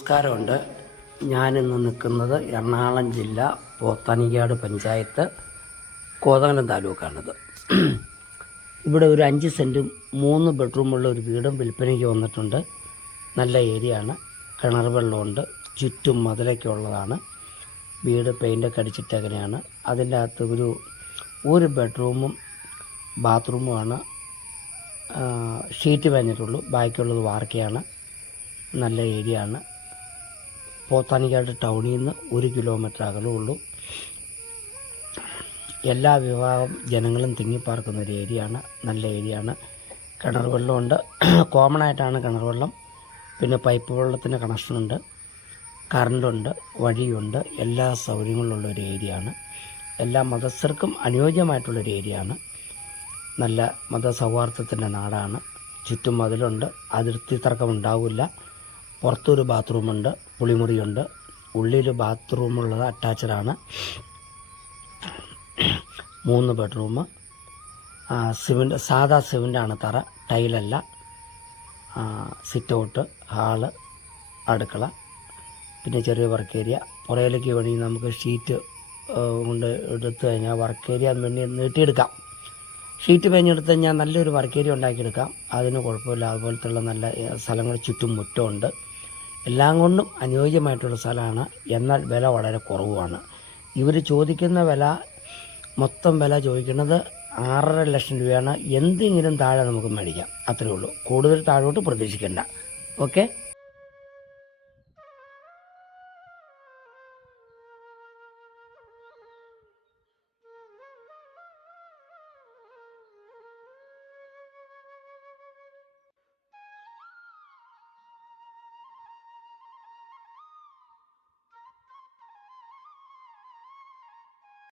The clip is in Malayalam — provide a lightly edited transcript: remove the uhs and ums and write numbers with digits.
നമസ്കാരമുണ്ട്. ഞാനിന്ന് നിൽക്കുന്നത് എറണാകുളം ജില്ല പോത്താനിക്കാട് പഞ്ചായത്ത് കോതമംഗലം താലൂക്കാണിത്. ഇവിടെ ഒരു 5 സെൻറ്റും 3 ബെഡ്റൂമുള്ള ഒരു വീടും വിൽപ്പനയ്ക്ക് വന്നിട്ടുണ്ട്. നല്ല ഏരിയയാണ്. കിണർ വെള്ളമുണ്ട്. ചുറ്റും മതിലൊക്കെ ഉള്ളതാണ്. വീട് പെയിൻ്റൊക്കെ അടിച്ചിട്ടങ്ങനെയാണ്. അതിൻ്റെ അകത്ത് ഒരു ബെഡ്റൂമും ബാത്റൂമുമാണ് ഷീറ്റ് കഴിഞ്ഞിട്ടുള്ളൂ. ബാക്കിയുള്ളത് വാർക്കയാണ്. നല്ല ഏരിയയാണ്. പോത്താനിക്കാട് ടൗണിൽ നിന്ന് 1 കിലോമീറ്റർ അകലമുള്ളൂ. എല്ലാ വിഭാഗം ജനങ്ങളും തിങ്ങിപ്പാർക്കുന്ന ഒരു ഏരിയയാണ്. നല്ല ഏരിയയാണ്. കിണർ വെള്ളമുണ്ട്. കോമൺ ആയിട്ടാണ് കിണർ വെള്ളം. പിന്നെ പൈപ്പ് വെള്ളത്തിന് കണക്ഷനുണ്ട്. കറണ്ടുണ്ട്. വഴിയുണ്ട്. എല്ലാ സൗകര്യങ്ങളുള്ള ഒരു ഏരിയയാണ്. എല്ലാ മതസ്ഥർക്കും അനുയോജ്യമായിട്ടുള്ളൊരു ഏരിയയാണ്. നല്ല മതസൗഹാർദ്ദത്തിൻ്റെ നാടാണ്. ചുറ്റും മതിലുണ്ട്. അതിർത്തി തർക്കം ഉണ്ടാവില്ല. പുറത്തൊരു ബാത്റൂമുണ്ട്. കുളിമുറിയുണ്ട്. ഉള്ളിൽ ബാത്റൂമുള്ളത് അറ്റാച്ചഡാണ്. 3 ബെഡ്റൂം. സിമൻറ്റ്, സാധാ സിമൻ്റാണ് തറ, ടൈലല്ല. സിറ്റ് ഔട്ട്, ഹാള്, അടുക്കള, പിന്നെ ചെറിയ വർക്ക് ഏരിയ. പുറയിലേക്ക് വേണമെങ്കിൽ നമുക്ക് ഷീറ്റ് കൊണ്ട് എടുത്തു കഴിഞ്ഞാൽ വർക്ക് ഏരിയ വേണ്ടി നീട്ടിയെടുക്കാം. ഷീറ്റ് പെഞ്ഞെടുത്ത് കഴിഞ്ഞാൽ നല്ലൊരു വർക്ക് ഏരിയ ഉണ്ടാക്കിയെടുക്കാം. അതിന് കുഴപ്പമില്ല. അതുപോലത്തുള്ള നല്ല സ്ഥലങ്ങൾ ചുറ്റും മുറ്റമുണ്ട്. എല്ലാം കൊണ്ടും അനുയോജ്യമായിട്ടുള്ള സ്ഥലമാണ്. എന്നാൽ വില വളരെ കുറവാണ്. ഇവർ ചോദിക്കുന്ന വില, മൊത്തം വില ചോദിക്കുന്നത് 6.5 ലക്ഷം രൂപയാണ്. എന്തെങ്കിലും താഴെ നമുക്ക് മേടിക്കാം. അത്രയേ ഉള്ളൂ. കൂടുതൽ താഴോട്ട് പ്രതീക്ഷിക്കേണ്ട. ഓക്കെ.